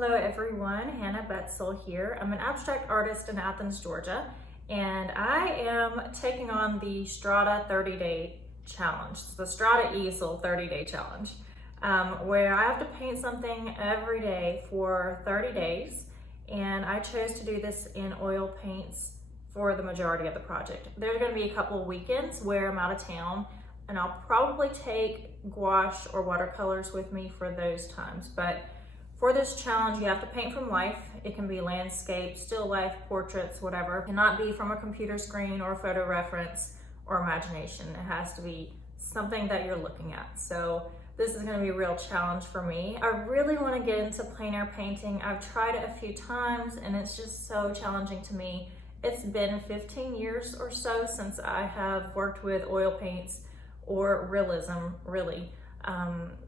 Hello everyone, Hannah Betzel here. I'm an abstract artist in Athens, Georgia, and I am taking on the Strada 30-day challenge, the Strada Easel 30-day challenge, where I have to paint something every day for 30 days, and I chose to do this in oil paints for the majority of the project. There's going to be a couple of weekends where I'm out of town, and I'll probably take gouache or watercolors with me for those times, but for this challenge, you have to paint from life. It can be landscape, still life, portraits, whatever. It cannot be from a computer screen or a photo reference or imagination. It has to be something that you're looking at. So this is gonna be a real challenge for me. I really wanna get into plein air painting. I've tried it a few times and it's just so challenging to me. It's been 15 years or so since I have worked with oil paints or realism, really.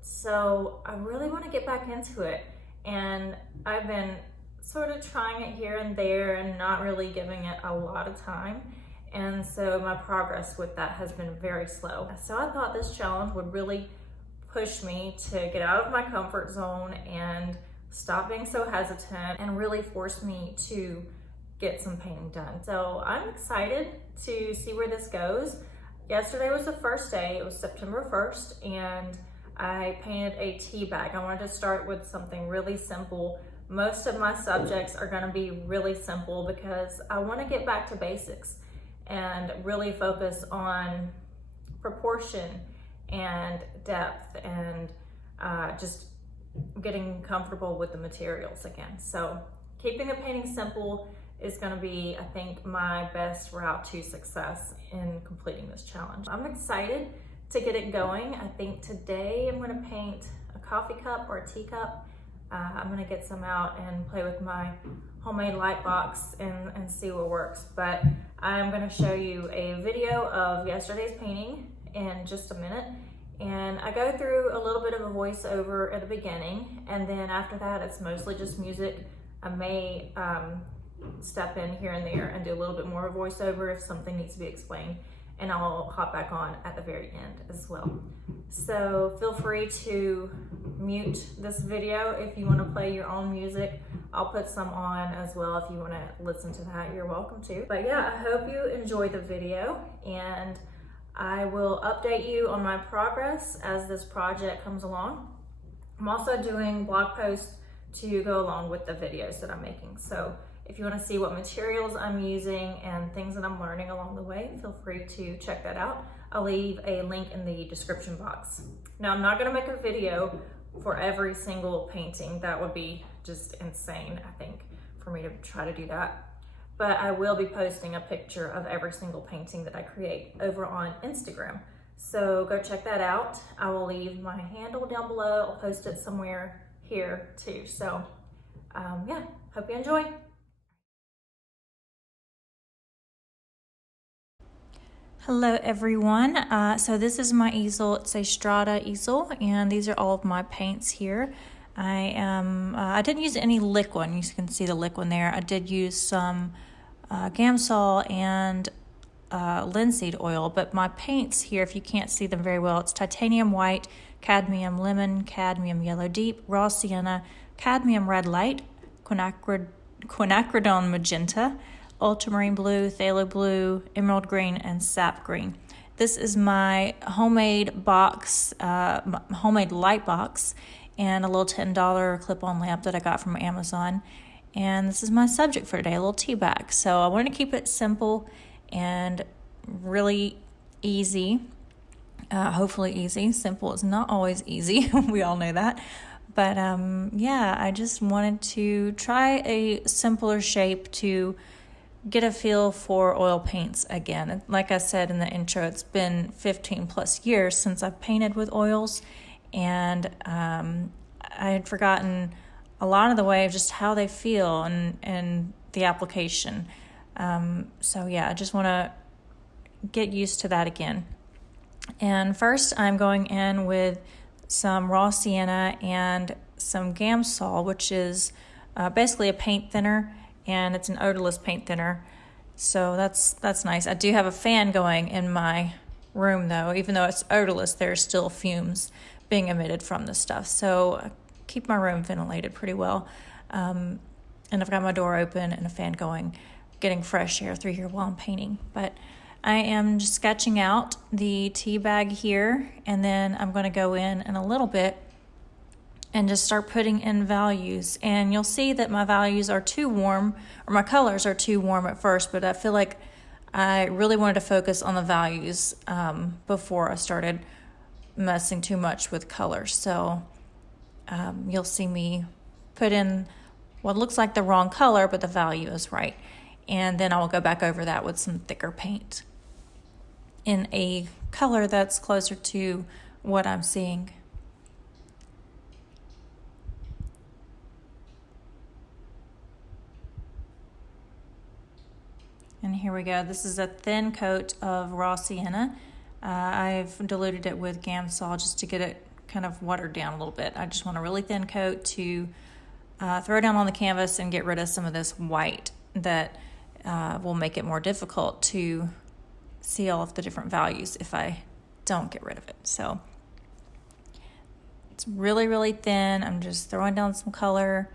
So I really wanna get back into it. And I've been sort of trying it here and there and not really giving it a lot of time. And so my progress with that has been very slow. So I thought this challenge would really push me to get out of my comfort zone and stop being so hesitant and really force me to get some painting done. So I'm excited to see where this goes. Yesterday was the first day, it was September 1st, and I painted a tea bag. I wanted to start with something really simple. Most of my subjects are gonna be really simple because I wanna get back to basics and really focus on proportion and depth and just getting comfortable with the materials again. So keeping the painting simple is gonna be, I think, my best route to success in completing this challenge. I'm excited to get it going. I think today I'm gonna paint a coffee cup or a teacup. I'm gonna get some out and play with my homemade light box and see what works. But I'm gonna show you a video of yesterday's painting in just a minute. And I go through a little bit of a voiceover at the beginning, and then after that it's mostly just music. I may step in here and there and do a little bit more of a voiceover if something needs to be explained, and I'll hop back on at the very end as well. So feel free to mute this video if you want to play your own music. I'll put some on as well if you want to listen to that, you're welcome to. But yeah, I hope you enjoyed the video, and I will update you on my progress as this project comes along. I'm also doing blog posts to go along with the videos that I'm making. So if you want to see what materials I'm using and things that I'm learning along the way, feel free to check that out. I'll leave a link in the description box. Now, I'm not going to make a video for every single painting. That would be just insane, I think, for me to try to do that. But I will be posting a picture of every single painting that I create over on Instagram. So go check that out. I will leave my handle down below. I'll post it somewhere here too. So yeah, hope you enjoy. Hello everyone, so this is my easel. It's a Strada Easel, and these are all of my paints here. I didn't use any liquid. You can see the liquid there. I did use some Gamsol and linseed oil, but my paints here, if you can't see them very well, it's titanium white, cadmium lemon, cadmium yellow deep, raw sienna, cadmium red light, quinacridone magenta, ultramarine blue, phthalo blue, emerald green, and sap green. This is my homemade box, homemade light box, and a little $10 clip-on lamp that I got from Amazon. And this is my subject for today, a little tea bag. So I wanted to keep it simple and really easy, hopefully easy. Simple is not always easy, we all know that. But yeah, I just wanted to try a simpler shape to get a feel for oil paints again. Like I said in the intro, it's been 15 plus years since I've painted with oils, and I had forgotten a lot of the way of just how they feel and the application. So yeah, I just want to get used to that again. And first I'm going in with some raw sienna and some Gamsol, which is basically a paint thinner, and it's an odorless paint thinner, so that's nice. I do have a fan going in my room though. Even though it's odorless, there's still fumes being emitted from the stuff, so keep my room ventilated pretty well. And I've got my door open and a fan going, getting fresh air through here while I'm painting. But I am just sketching out the tea bag here, and then I'm going to go in a little bit and just start putting in values. And you'll see that my values are too warm, or my colors are too warm at first, but I feel like I really wanted to focus on the values before I started messing too much with colors. So you'll see me put in what looks like the wrong color, but the value is right. And then I will go back over that with some thicker paint in a color that's closer to what I'm seeing. And here we go. This is a thin coat of raw sienna. I've diluted it with Gamsol just to get it kind of watered down a little bit. I just want a really thin coat to throw down on the canvas and get rid of some of this white that will make it more difficult to see all of the different values if I don't get rid of it. So it's really, really thin. I'm just throwing down some color,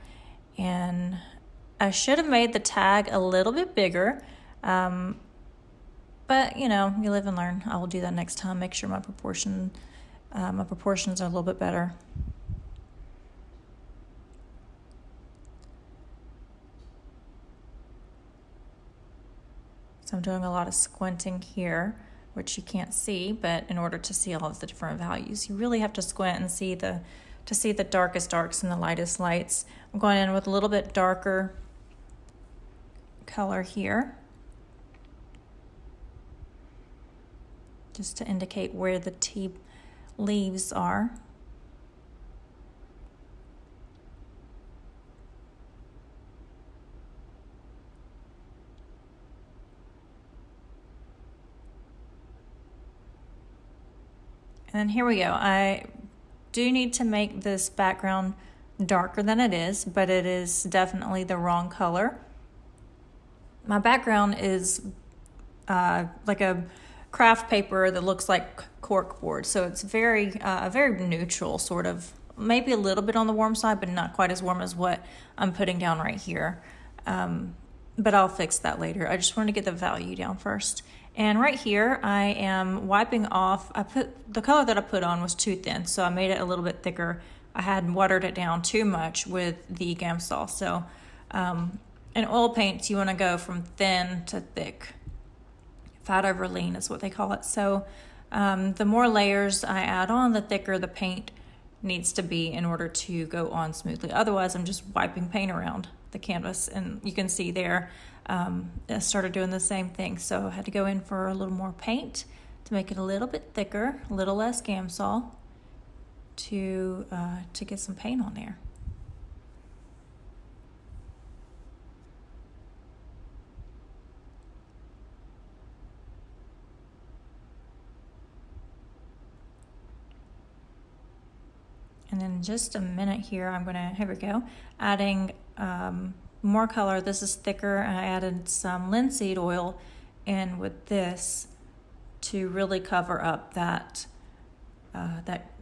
and I should have made the tag a little bit bigger. But you know, you live and learn. I will do that next time. Make sure my proportions are a little bit better. So I'm doing a lot of squinting here, which you can't see, but in order to see all of the different values, you really have to squint and see the darkest darks and the lightest lights. I'm going in with a little bit darker color here, just to indicate where the tea leaves are. And then here we go. I do need to make this background darker than it is, but it is definitely the wrong color. My background is like a craft paper that looks like cork board, so it's very neutral, sort of, maybe a little bit on the warm side, but not quite as warm as what I'm putting down right here. But I'll fix that later. I just want to get the value down first. And right here, I am wiping off. The color that I put on was too thin, so I made it a little bit thicker. I had watered it down too much with the Gamsol. So in oil paints, you want to go from thin to thick. Fat over lean is what they call it. So the more layers I add on, the thicker the paint needs to be in order to go on smoothly. Otherwise, I'm just wiping paint around the canvas, and you can see there I started doing the same thing. So I had to go in for a little more paint to make it a little bit thicker, a little less Gamsol to get some paint on there. And in just a minute here, here we go, adding more color. This is thicker, and I added some linseed oil in with this to really cover up that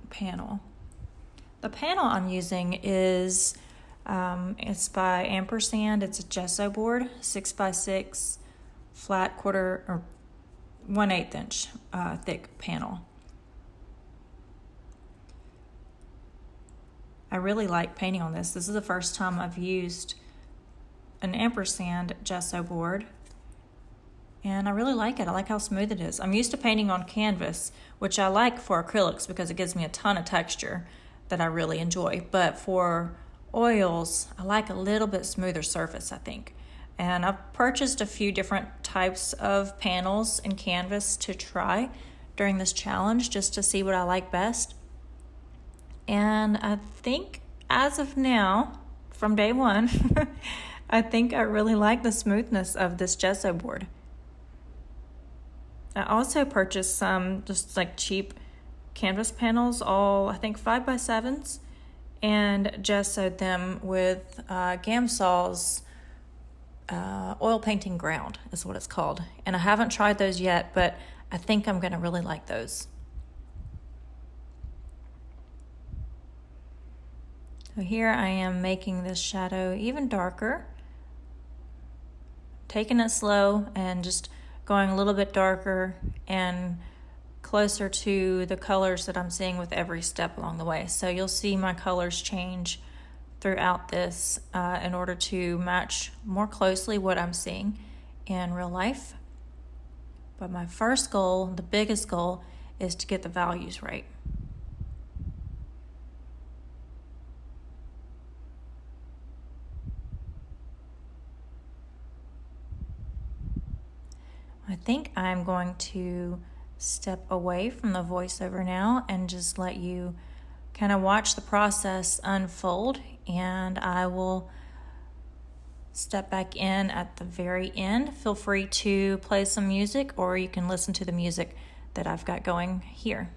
panel. The panel I'm using is it's by Ampersand. It's a gesso board, 6x6, flat 1/8 inch thick panel. I really like painting on this. This is the first time I've used an Ampersand gesso board, and I really like it. I like how smooth it is. I'm used to painting on canvas, which I like for acrylics because it gives me a ton of texture that I really enjoy. But for oils, I like a little bit smoother surface, I think. And I've purchased a few different types of panels and canvas to try during this challenge just to see what I like best. And I think as of now, from day one, I think I really like the smoothness of this gesso board. I also purchased some just like cheap canvas panels, all I think 5x7s, and gessoed them with Gamsol's oil painting ground is what it's called. And I haven't tried those yet, but I think I'm going to really like those. So here I am making this shadow even darker, taking it slow and just going a little bit darker and closer to the colors that I'm seeing with every step along the way. So you'll see my colors change throughout this in order to match more closely what I'm seeing in real life. But my first goal, the biggest goal, is to get the values right. I think I'm going to step away from the voiceover now and just let you kind of watch the process unfold, and I will step back in at the very end. Feel free to play some music, or you can listen to the music that I've got going here.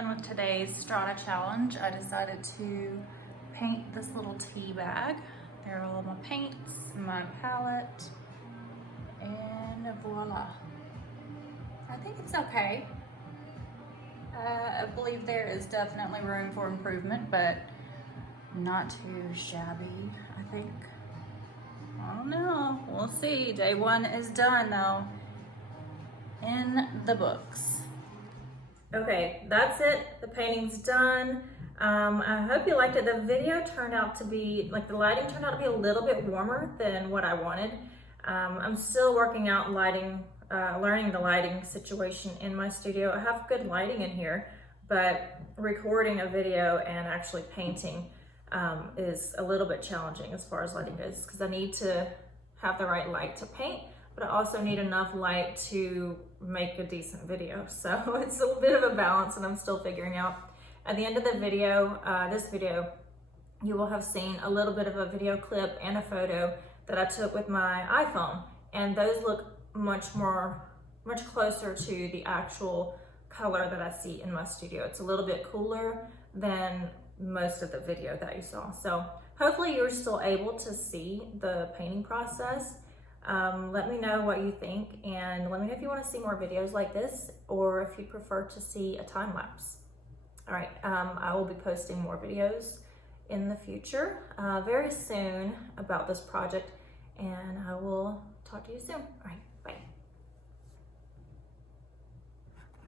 done with today's Strada challenge. I decided to paint this little tea bag. There are all my paints, my palette, and voila. I think it's okay. I believe there is definitely room for improvement, but not too shabby, I think. I don't know, we'll see. Day one is done though, in the books. Okay, that's it. The painting's done. I hope you liked it. The video turned out to be, like the lighting turned out to be a little bit warmer than what I wanted. I'm still working out lighting, learning the lighting situation in my studio. I have good lighting in here, but recording a video and actually painting is a little bit challenging as far as lighting goes, because I need to have the right light to paint, but I also need enough light to make a decent video. So it's a bit of a balance, and I'm still figuring out. At the end of the video, this video, you will have seen a little bit of a video clip and a photo that I took with my iPhone, and those look much closer to the actual color that I see in my studio. It's a little bit cooler than most of the video that you saw. So hopefully you're still able to see the painting process. Let me know what you think, and let me know if you want to see more videos like this, or if you prefer to see a time lapse. All right, I will be posting more videos in the future very soon about this project, and I will talk to you soon. All right.